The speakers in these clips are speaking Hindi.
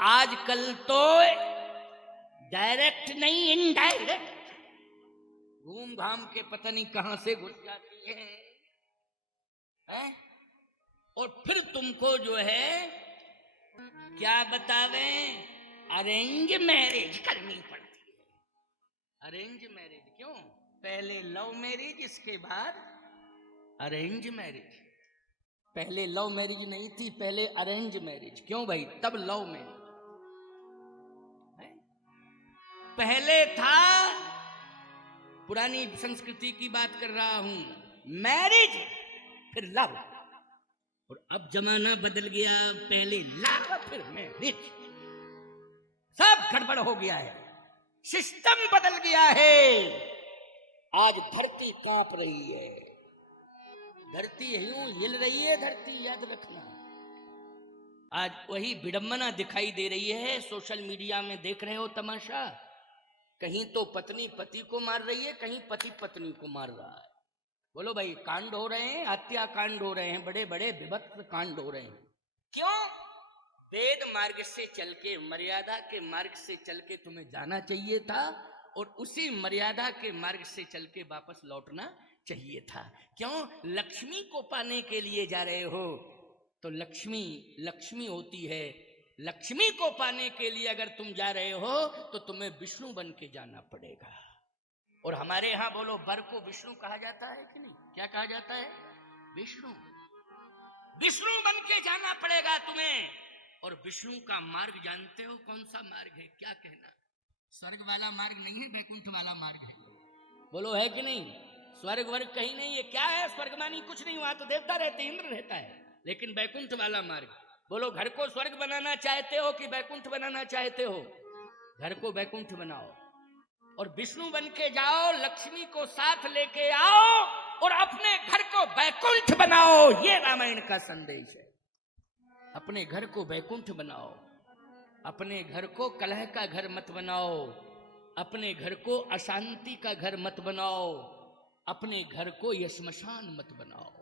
आजकल तो डायरेक्ट नहीं इनडायरेक्ट घूम घाम के पता नहीं कहां से घुस जाती है? और फिर तुमको जो है क्या बतावे, अरेंज मैरिज करनी पड़ती है। अरेंज मैरिज क्यों? पहले लव मैरिज, इसके बाद अरेंज मैरिज। पहले लव मैरिज नहीं थी, पहले अरेंज मैरिज। क्यों भाई? तब लव मैरिज। पहले था, पुरानी संस्कृति की बात कर रहा हूं, मैरिज फिर लव। और अब जमाना बदल गया, पहले लव फिर मैरिज। सब गड़बड़ हो गया है, सिस्टम बदल गया है। आज धरती कांप रही है, धरती यूं हिल रही है, धरती याद रखना। आज वही विडंबना दिखाई दे रही है, सोशल मीडिया में देख रहे हो तमाशा। कहीं तो पत्नी पति को मार रही है, कहीं पति पत्नी को मार रहा है। बोलो भाई, कांड हो रहे हैं, हत्या कांड हो रहे हैं, बड़े बड़े विभत्स कांड हो रहे हैं। क्यों? वेद मार्ग से चल के, मर्यादा के मार्ग से चल के तुम्हें जाना चाहिए था, और उसी मर्यादा के मार्ग से चल के वापस लौटना चाहिए था। क्यों? लक्ष्मी को पाने के लिए जा रहे हो, तो लक्ष्मी लक्ष्मी होती है। लक्ष्मी को पाने के लिए अगर तुम जा रहे हो तो तुम्हें विष्णु बन के जाना पड़ेगा। और हमारे यहां बोलो, वर को विष्णु कहा जाता है कि नहीं? क्या कहा जाता है? विष्णु। विष्णु बन के जाना पड़ेगा तुम्हें। और विष्णु का मार्ग जानते हो कौन सा मार्ग है? क्या कहना? स्वर्ग वाला मार्ग नहीं है, वैकुंठ वाला मार्ग है। बोलो, है कि नहीं? स्वर्ग वर्ग कहीं नहीं है। क्या है स्वर्ग मानी? कुछ नहीं, वहां तो देवता रहते, इंद्र रहता है। लेकिन वैकुंठ वाला मार्ग, बोलो, घर को स्वर्ग बनाना चाहते हो कि वैकुंठ बनाना चाहते हो? घर को वैकुंठ बनाओ और विष्णु बन के जाओ, लक्ष्मी को साथ लेके आओ और अपने घर को वैकुंठ बनाओ। ये रामायण का संदेश है। अपने घर को वैकुंठ बनाओ, अपने घर को कलह का घर मत बनाओ, अपने घर को अशांति का घर मत बनाओ, अपने घर को यह श्मशान मत बनाओ।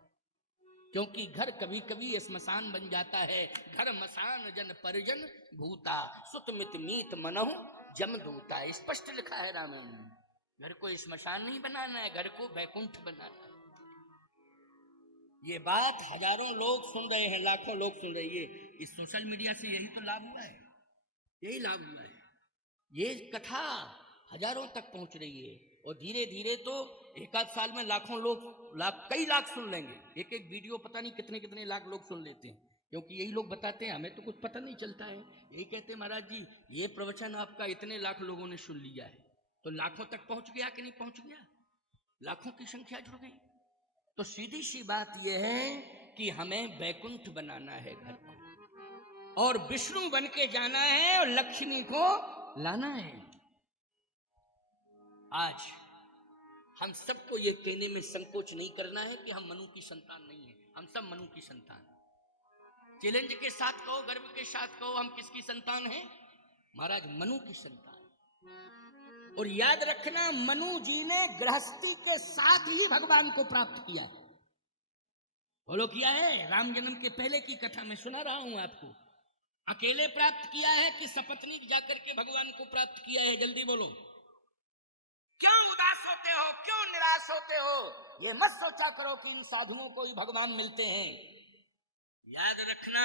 क्योंकि घर कभी कभी श्मशान बन जाता है। घर मसान जन परिजन भूता, सुतमित मीत मनहु जमदूता। स्पष्ट लिखा है रामायण में। घर को श्मशान नहीं बनाना है, घर को वैकुंठ बनाना है। ये बात हजारों लोग सुन रहे हैं, लाखों लोग सुन रहे हैं। इस सोशल मीडिया से यही तो लाभ हुआ है, यही लाभ हुआ है। ये कथा हजारों तक पहुंच रही है और धीरे धीरे तो एक आध साल में लाखों लोग, कई लाख सुन लेंगे। एक एक वीडियो पता नहीं कितने कितने लाख लोग सुन लेते हैं। क्योंकि यही लोग बताते हैं, हमें तो कुछ पता नहीं चलता है। यही कहते हैं, महाराज जी ये प्रवचन आपका इतने लाख लोगों ने सुन लिया है। तो लाखों तक पहुंच गया कि नहीं पहुंच गया? लाखों की संख्या जुड़ गई। तो सीधी सी बात यह है कि हमें वैकुंठ बनाना है घर को, और विष्णु बन के जाना है, और लक्ष्मी को लाना है। आज हम सबको ये कहने में संकोच नहीं करना है कि हम मनु की संतान नहीं है। हम सब मनु की संतान। चैलेंज के साथ कहो, गर्व के साथ कहो, हम किसकी संतान हैं? महाराज मनु की संतान। और याद रखना, मनु जी ने गृहस्थी के साथ ही भगवान को प्राप्त किया है। बोलो, किया है? राम जन्म के पहले की कथा मैं सुना रहा हूं आपको। अकेले प्राप्त किया है कि सपत्नीक जाकर के भगवान को प्राप्त किया है? जल्दी बोलो। क्यों उदास होते हो, क्यों निराश होते हो? ये मत सोचा करो कि इन साधुओं को ही भगवान मिलते हैं। याद रखना,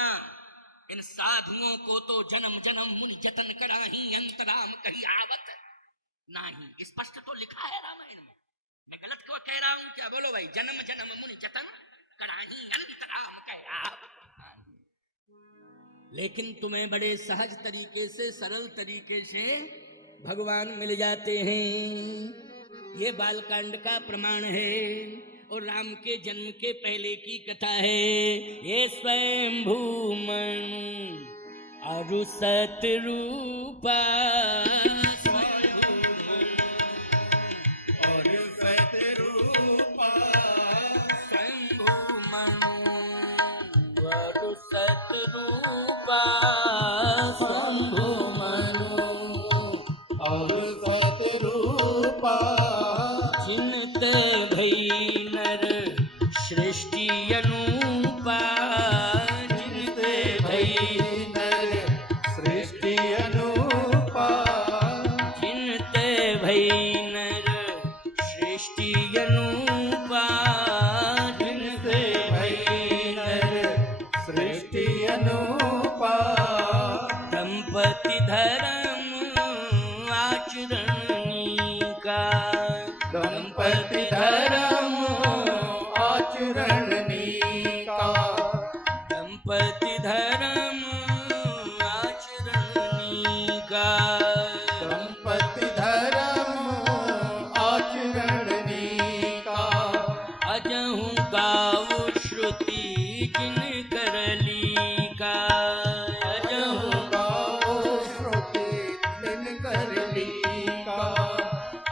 इन साधुओं को तो जन्म जन्म मुनि जतन कराही, अंतराम कही आवत नहीं। स्पष्ट तो लिखा है रामायण में। मैं गलत क्यों कह रहा हूं क्या? बोलो भाई, जन्म जन्म मुनि जतन कराही, अंतराम कही आवत। लेकिन तुम्हें बड़े सहज तरीके से, सरल तरीके से भगवान मिल जाते हैं। ये बालकांड का प्रमाण है और राम के जन्म के पहले की कथा है। ये स्वयंभू मनु अरु सतरूपा, सृष्टि अनूपा, जिनते भई नर सृष्टि दंपति धर्म आचरणी का, दंपति धर्म आचरणी का, दंपति धर्म आचरणी का, दंपति धर्म आचरणी का। अजहु गाऊ श्रुति जिन करली का, अजहु गाओ श्रुति जिन करली का,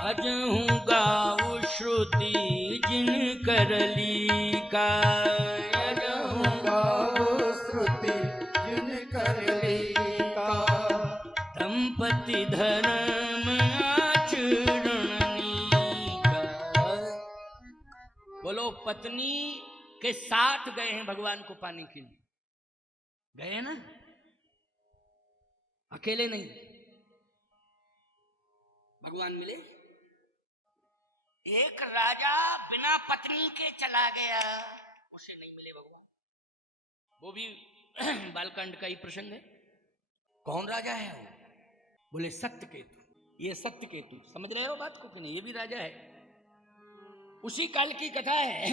अजहु गाऊ श्रुति जिन करली का, अजहु गाओ श्रुति जिन करली का। दंपति धर्म आचरणी का। बोलो, पत्नी के साथ गए हैं भगवान को पाने के लिए, गए हैं ना, अकेले नहीं। भगवान मिले। एक राजा बिना पत्नी के चला गया, उसे नहीं मिले भगवान। वो भी बालकांड का ही प्रसंग है। कौन राजा है वो? बोले सत्यकेतु। ये सत्यकेतु, समझ रहे हो बात को कि नहीं? ये भी राजा है, उसी काल की कथा है।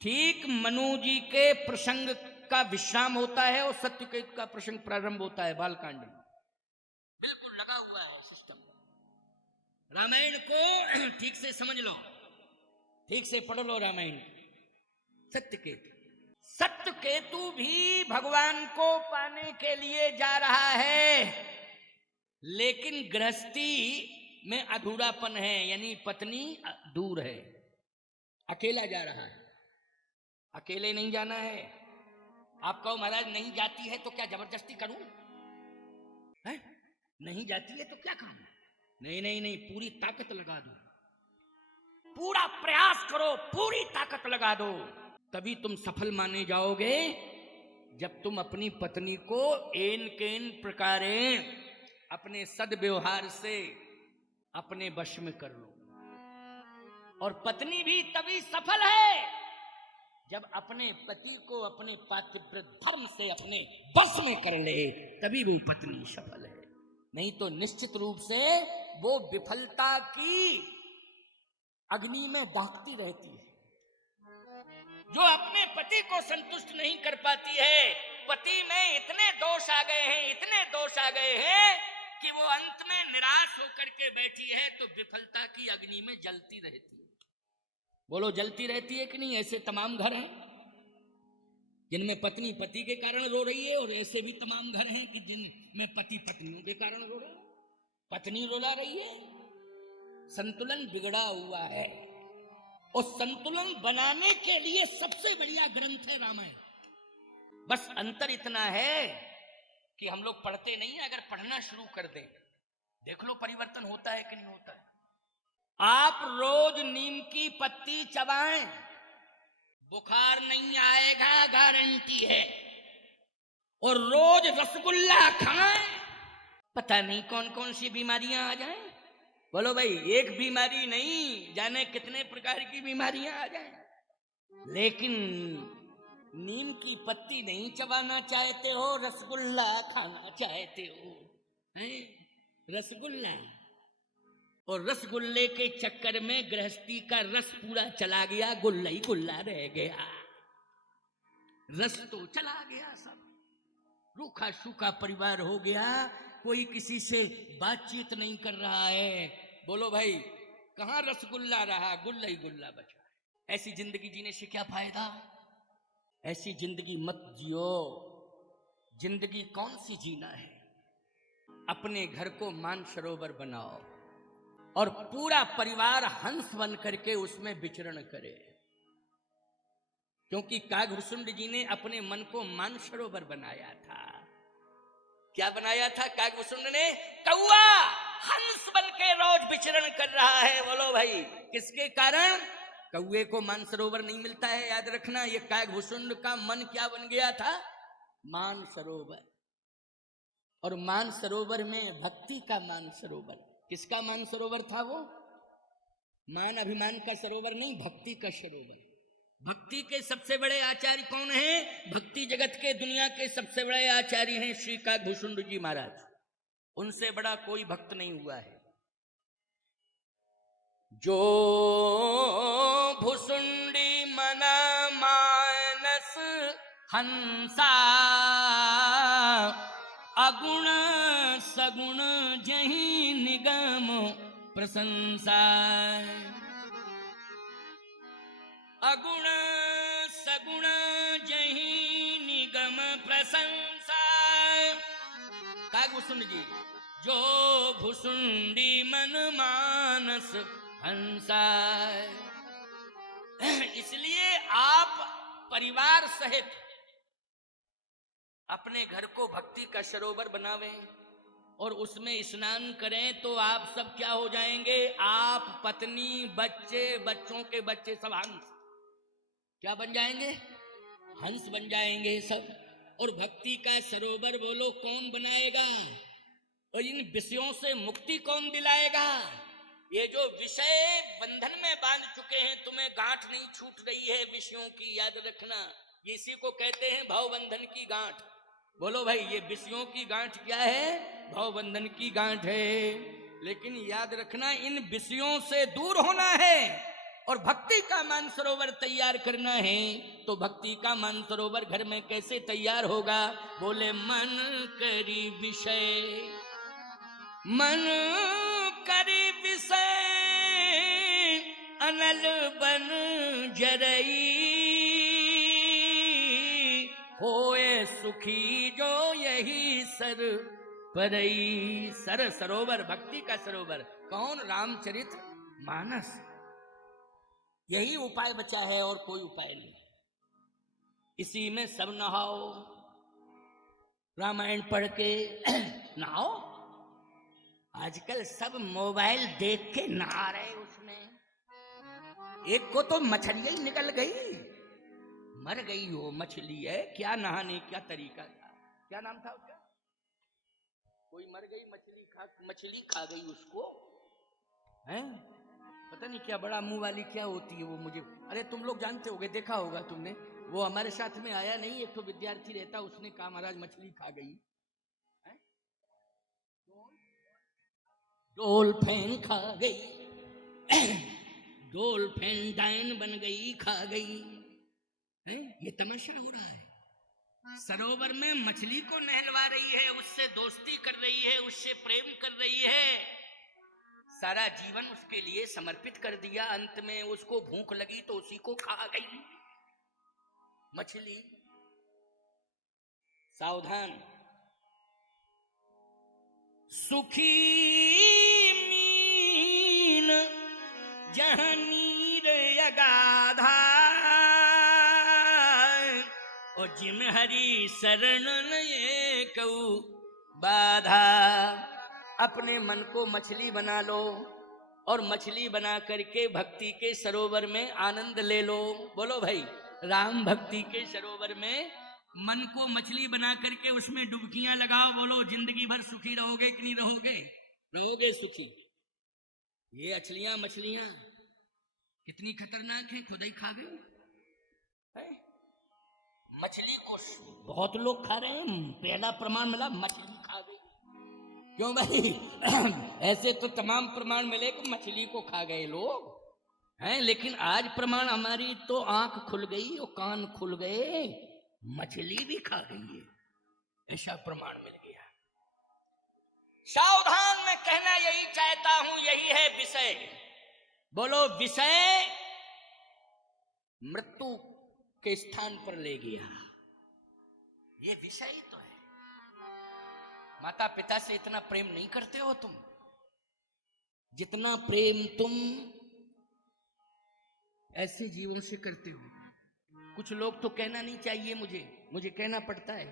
ठीक मनु जी के प्रसंग का विश्राम होता है और सत्यकेतु का प्रसंग प्रारंभ होता है बालकांड में। बिल्कुल लगा हुआ है सिस्टम। रामायण को ठीक से समझ लो, ठीक से पढ़ लो रामायण। सत्यकेतु, सत्यकेतु भी भगवान को पाने के लिए जा रहा है, लेकिन गृहस्थी में अधूरापन है, यानी पत्नी दूर है, अकेला जा रहा है। अकेले नहीं जाना है। आप कहो महाराज नहीं जाती है तो क्या जबरदस्ती करूं? है? नहीं जाती है तो क्या काम? नहीं नहीं नहीं, पूरी ताकत लगा दो, पूरा प्रयास करो, पूरी ताकत लगा दो, तभी तुम सफल माने जाओगे। जब तुम अपनी पत्नी को एन केन प्रकारे अपने सद्व्यवहार से अपने वश में कर लो। और पत्नी भी तभी सफल है जब अपने पति को अपने पातिव्रत धर्म से अपने वश में कर ले, तभी वो पत्नी सफल है। नहीं तो निश्चित रूप से वो विफलता की अग्नि में दागती रहती है। जो अपने पति को संतुष्ट नहीं कर पाती है, पति में इतने दोष आ गए हैं, इतने दोष आ गए हैं कि वो अंत में निराश होकर के बैठी है, तो विफलता की अग्नि में जलती रहती है। बोलो, जलती रहती है कि नहीं? ऐसे तमाम घर हैं जिनमें पत्नी पति के कारण रो रही है, और ऐसे भी तमाम घर हैं कि जिनमें पति पत्नियों के कारण रो रहा है। पत्नी रुला रही है, संतुलन बिगड़ा हुआ है। और संतुलन बनाने के लिए सबसे बढ़िया ग्रंथ है रामायण। बस अंतर इतना है कि हम लोग पढ़ते नहीं है। अगर पढ़ना शुरू कर दें, देख लो परिवर्तन होता है कि नहीं होता है। आप रोज नीम की पत्ती चबाएं, बुखार नहीं आएगा, गारंटी है। और रोज रसगुल्ला खाएं, पता नहीं कौन कौन सी बीमारियां आ जाएं। बोलो भाई, एक बीमारी नहीं, जाने कितने प्रकार की बीमारियां आ जाएं। लेकिन नीम की पत्ती नहीं चबाना चाहते हो, रसगुल्ला खाना चाहते हो, हैं? रसगुल्ला। और रसगुल्ले के चक्कर में गृहस्थी का रस पूरा चला गया, गुल्ला ही गुल्ला रह गया। रस तो चला गया, सब रूखा सूखा परिवार हो गया। कोई किसी से बातचीत नहीं कर रहा है। बोलो भाई, कहां रसगुल्ला रहा, गुल्ला ही गुल्ला बचा। ऐसी जिंदगी जीने से क्या फायदा? ऐसी जिंदगी मत जियो। जिंदगी कौन सी जीना है? अपने घर को मानसरोवर बनाओ और पूरा परिवार हंस बन करके उसमें विचरण करे। क्योंकि कागभूषुंड जी ने अपने मन को मानसरोवर बनाया था। क्या बनाया था कागभूषुंड ने? कौआ हंस बन के रोज विचरण कर रहा है। बोलो भाई, किसके कारण? कौए को मानसरोवर नहीं मिलता है, याद रखना। ये कागभूषुंड का मन क्या बन गया था? मानसरोवर। और मानसरोवर में भक्ति का मानसरोवर। किसका मानसरोवर था वो? मान अभिमान का सरोवर नहीं, भक्ति का सरोवर। भक्ति के सबसे बड़े आचार्य कौन हैं? भक्ति जगत के दुनिया के सबसे बड़े आचार्य हैं श्री काकभूषुंड जी महाराज। उनसे बड़ा कोई भक्त नहीं हुआ है। जो भुसुंडी मन मानस हंसा, अगुण सगुण जहि निगम प्रशंसा। अगुण सगुण जहि निगम प्रशंसा। काकभूषुंड जी, जो भुसुंडी मन मानस हंसा। इसलिए आप परिवार सहित अपने घर को भक्ति का सरोवर बनावें और उसमें स्नान करें तो आप सब क्या हो जाएंगे? आप, पत्नी, बच्चे, बच्चों के बच्चे सब हंस क्या बन जाएंगे? हंस बन जाएंगे सब। और भक्ति का सरोवर बोलो कौन बनाएगा? और इन विषयों से मुक्ति कौन दिलाएगा? ये जो विषय बंधन में बांध चुके हैं, तुम्हें गांठ नहीं छूट रही है विषयों की, याद रखना। ये इसी को कहते हैं भवबंधन की गांठ। बोलो भाई, ये विषयों की गांठ क्या है? भवबंधन की गांठ है। लेकिन याद रखना, इन विषयों से दूर होना है और भक्ति का मानसरोवर तैयार करना है। तो भक्ति का मानसरोवर घर में कैसे तैयार होगा? बोले मन करी विषय, मन करी विषय, अनल बन जरई, होए सुखी जो यही सर परई। सर सरोवर, भक्ति का सरोवर कौन? रामचरित मानस। यही उपाय बचा है और कोई उपाय नहीं। इसी में सब नहाओ, रामायण पढ़ के नहाओ। आजकल सब मोबाइल देख के नहा रहे उसमें। एक को तो मछलियां ही निकल गई, मर गई हो मछली है। क्या नहाने क्या तरीका था? क्या नाम था उसका? कोई मर गई मछली खा गई उसको, हैं? पता नहीं क्या बड़ा मुंह वाली क्या होती है वो, मुझे। अरे तुम लोग जानते होगे, देखा होगा तुमने। वो हमारे साथ में आया नहीं, एक तो विद्यार्थी रहता, उसने कहा महाराज मछली खा गई। डोलफिन खा गई, डोलफिन डायन बन गई, खा गई। ये तमाशा हो रहा है। सरोवर में मछली को नहलवा रही है, उससे दोस्ती कर रही है, उससे प्रेम कर रही है, सारा जीवन उसके लिए समर्पित कर दिया। अंत में उसको भूख लगी तो उसी को खा गई मछली। सावधान। सुखी मीन जहाँ नीर अगाधा, और जिम हरि शरण ये कऊ बाधा। अपने मन को मछली बना लो और मछली बना करके भक्ति के सरोवर में आनंद ले लो। बोलो भाई, राम भक्ति के सरोवर में मन को मछली बना करके उसमें डुबकियां लगाओ। बोलो, जिंदगी भर सुखी रहोगे कि नहीं रहोगे? रहोगे सुखी। ये मछलियां कितनी खतरनाक हैं, खुदा ही खा गई है। मछली को बहुत लोग खा रहे हैं, पहला प्रमाण मिला मछली खा गई। क्यों भाई? ऐसे तो तमाम प्रमाण मिले कि मछली को खा गए लोग हैं, लेकिन आज प्रमाण हमारी तो आंख खुल गई और कान खुल गए, मछली भी खा गई है, ऐसा प्रमाण मिल गया। सावधान, मैं कहना यही चाहता हूं, यही है विषय। बोलो, विषय मृत्यु के स्थान पर ले गया। ये विषय ही तो है। माता पिता से इतना प्रेम नहीं करते हो तुम, जितना प्रेम तुम ऐसे जीवों से करते हो। कुछ लोग तो कहना नहीं चाहिए, मुझे कहना पड़ता है।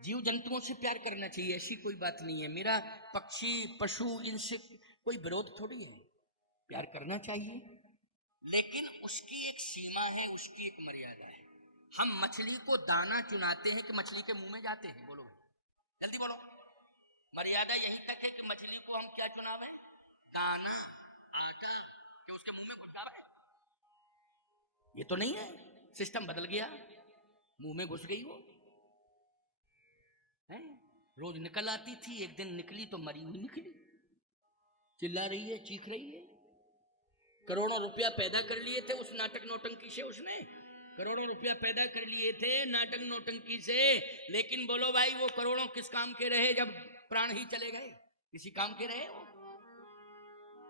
जीव जंतुओं से प्यार करना चाहिए, ऐसी कोई बात नहीं है। मेरा पक्षी पशु इनसे कोई विरोध थोड़ी है, प्यार करना चाहिए, लेकिन उसकी एक सीमा है, उसकी एक मर्यादा है। हम मछली को दाना चुनाते हैं कि मछली के मुंह में जाते हैं? बोलो जल्दी बोलो। मर्यादा यही तक है कि मछली को हम क्या चुनावे? दाना, आटा, कि उसके मुंह में घुस जावे। ये तो नहीं है, सिस्टम बदल गया, मुंह में घुस गई वो है। रोज निकल आती थी, एक दिन निकली तो मरी हुई निकली, चिल्ला रही है, चीख रही है। करोड़ों रुपया पैदा कर लिए थे उस नाटक नौटंकी से, उसने करोड़ों रुपया पैदा कर लिए थे नाटक नौटंकी से, लेकिन बोलो भाई वो करोड़ों किस काम के रहे जब प्राण ही चले गए? किसी काम के रहे वो?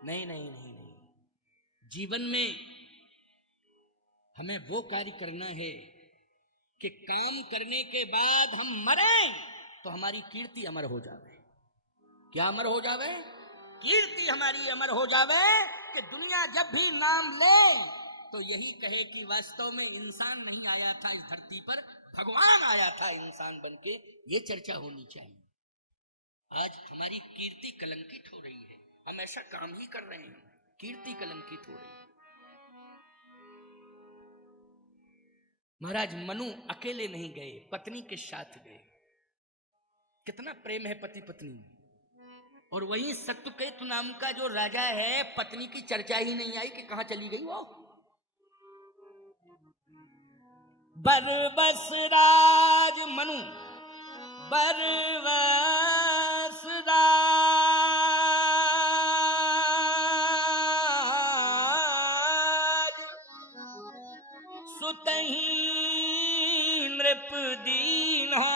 नहीं नहीं नहीं नहीं। जीवन में हमें वो कार्य करना है कि काम करने के बाद हम मरें तो हमारी कीर्ति अमर हो जावे। क्या अमर हो जावे? कीर्ति हमारी अमर हो जावे, कि दुनिया जब भी नाम ले तो यही कहे कि वास्तव में इंसान नहीं आया था इस धरती पर, भगवान आया था इंसान बनके। ये चर्चा होनी चाहिए। आज हमारी कीर्ति कलंकित हो रही है, हम ऐसा काम ही कर रहे हैं, कीर्ति कलंकित हो रही है। महाराज मनु अकेले नहीं गए, पत्नी के साथ गए। कितना प्रेम है पति पत्नी में। और वही सत्यकेतु नाम का जो राजा है, पत्नी की चर्चा ही नहीं आई कि कहां चली गई वो। बरबस राज मनु, बरबस राज, सुतहि नृप दीन्हा,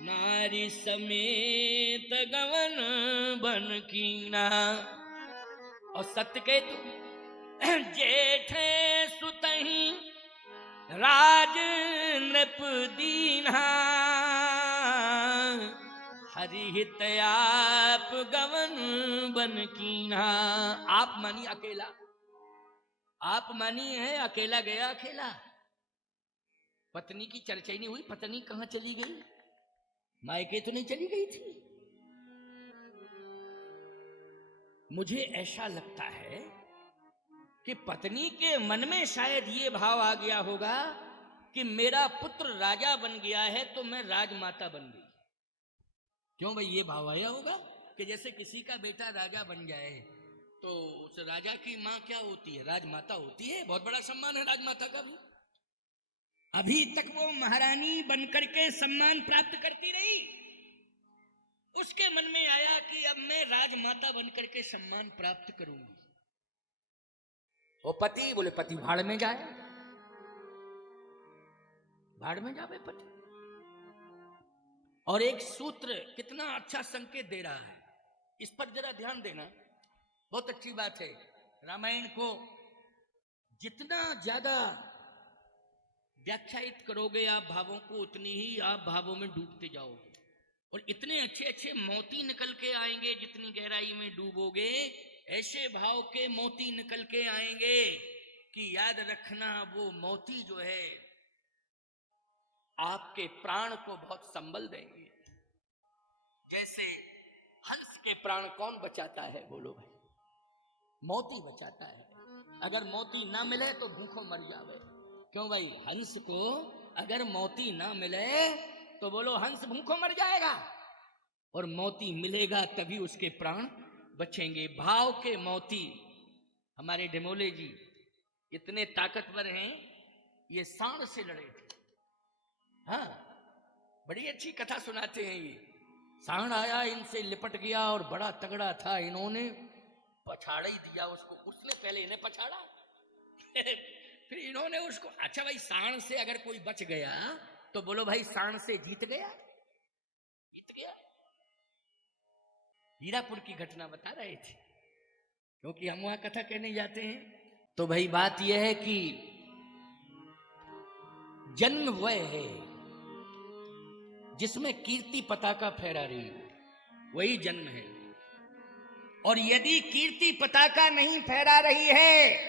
नारी समेत गवन बन कीना। और सत्यकेतु जेठे सुतहि राज नृप दीन्हा, हरिहित आप गवन बन कीना। आप मानी अकेला, आप मानी है अकेला गया अकेला। पत्नी की चर्चा ही नहीं हुई, पत्नी कहां चली गई? मायके तो नहीं चली गई थी। मुझे ऐसा लगता है कि पत्नी के मन में शायद ये भाव आ गया होगा कि मेरा पुत्र राजा बन गया है तो मैं राजमाता बन गई। क्यों भाई? ये भाव आया होगा कि जैसे किसी का बेटा राजा बन जाए तो उस राजा की माँ क्या होती है? राजमाता होती है। बहुत बड़ा सम्मान है राजमाता का भी। अभी तक वो महारानी बनकर के सम्मान प्राप्त करती रही, उसके मन में आया कि अब मैं राजमाता बनकर के सम्मान प्राप्त करूंगी। वो पति बोले पति भाड़ में जाए, भाड़ में जावे पति। और एक सूत्र कितना अच्छा संकेत दे रहा है, इस पर जरा ध्यान देना, बहुत अच्छी बात है। रामायण को जितना ज्यादा व्याख्यायित करोगे आप भावों को, उतनी ही आप भावों में डूबते जाओगे। और इतने अच्छे अच्छे मोती निकल के आएंगे, जितनी गहराई में डूबोगे ऐसे भाव के मोती निकल के आएंगे कि याद रखना वो मोती जो है आपके प्राण को बहुत संबल देंगे। जैसे हंस के प्राण कौन बचाता है? बोलो भाई, मोती बचाता है। अगर मोती ना मिले तो भूखों मर जावे। क्यों भाई? हंस को अगर मोती ना मिले तो बोलो हंस भूखों मर जाएगा, और मोती मिलेगा तभी उसके प्राण बचेंगे। भाव के मोती। हमारे ढिमोले जी इतने ताकतवर हैं, ये सांड से लड़े थे। हाँ, बड़ी अच्छी कथा सुनाते हैं ये। सांड आया, इनसे लिपट गया और बड़ा तगड़ा था, इन्होंने पछाड़ ही दिया उसको। उसने पहले इन्हें पछाड़ा फिर इन्होंने उसको। अच्छा भाई, सांड से अगर कोई बच गया तो बोलो भाई सांड से जीत गया, जीत गया। हीरापुर की घटना बता रहे थे, क्योंकि हम वहां कथा कहने जाते हैं। तो भाई बात यह है कि जन्म वह है जिसमें कीर्ति पताका फहरा रही है, वही जन्म है। और यदि कीर्ति पताका नहीं फहरा रही है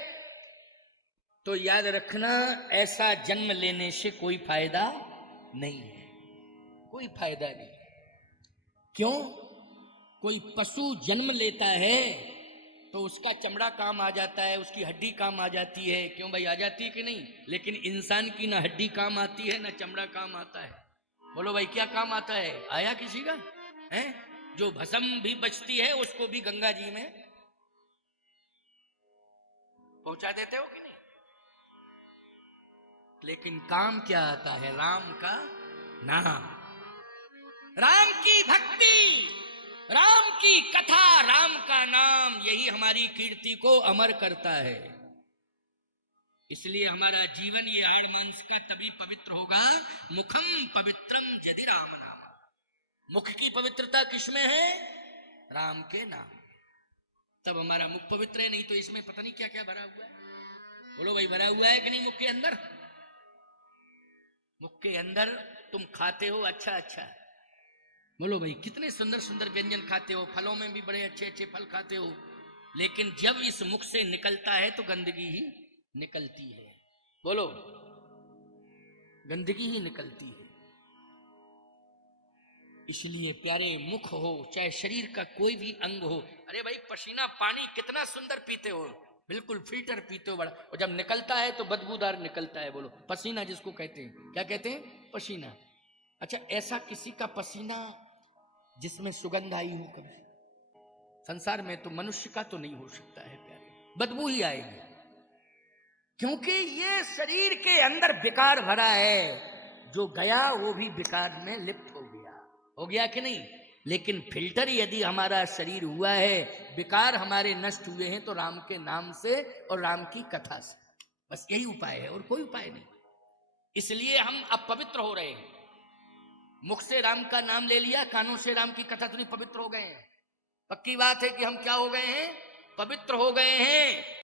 तो याद रखना ऐसा जन्म लेने से कोई फायदा नहीं है, कोई फायदा नहीं। क्यों? कोई पशु जन्म लेता है तो उसका चमड़ा काम आ जाता है, उसकी हड्डी काम आ जाती है। क्यों भाई? आ जाती है कि नहीं? लेकिन इंसान की ना हड्डी काम आती है ना चमड़ा काम आता है। बोलो भाई क्या काम आता है? आया किसी का है? जो भस्म भी बचती है उसको भी गंगा जी में पहुंचा देते हो कि नहीं? लेकिन काम क्या आता है? राम का नाम, राम की भक्ति, राम की कथा, राम का नाम, यही हमारी कीर्ति को अमर करता है। इसलिए हमारा जीवन ये आड़ मांस का तभी पवित्र होगा, मुखम पवित्रम यदि राम नाम। मुख की पवित्रता किसमें है? राम के नाम, तब हमारा मुख पवित्र है। नहीं तो इसमें पता नहीं क्या क्या भरा हुआ है। बोलो भाई, भरा हुआ है कि नहीं मुख के अंदर? मुख के अंदर तुम खाते हो अच्छा अच्छा, बोलो भाई कितने सुंदर सुंदर व्यंजन खाते हो, फलों में भी बड़े अच्छे अच्छे फल खाते हो, लेकिन जब इस मुख से निकलता है तो गंदगी ही निकलती है। बोलो, गंदगी ही निकलती है। इसलिए प्यारे, मुख हो चाहे शरीर का कोई भी अंग हो, अरे भाई पसीना पानी कितना सुंदर पीते हो, बिल्कुल फिल्टर पीते हो बड़ा, और जब निकलता है तो बदबूदार निकलता है। बोलो, पसीना जिसको कहते हैं, क्या कहते हैं? पसीना। अच्छा, ऐसा किसी का पसीना जिसमें सुगंध आई हो कभी संसार में? तो मनुष्य का तो नहीं हो सकता है प्यारे, बदबू ही आएगी, क्योंकि ये शरीर के अंदर विकार भरा है। जो गया वो भी विकार में लिप्त हो गया कि नहीं? लेकिन फिल्टर यदि हमारा शरीर हुआ है, विकार हमारे नष्ट हुए हैं, तो राम के नाम से और राम की कथा से, बस यही उपाय है और कोई उपाय नहीं। इसलिए हम अब पवित्र हो रहे हैं। मुख से राम का नाम ले लिया, कानों से राम की कथा सुनी, पवित्र हो गए हैं। पक्की बात है कि हम क्या हो गए हैं? पवित्र हो गए हैं।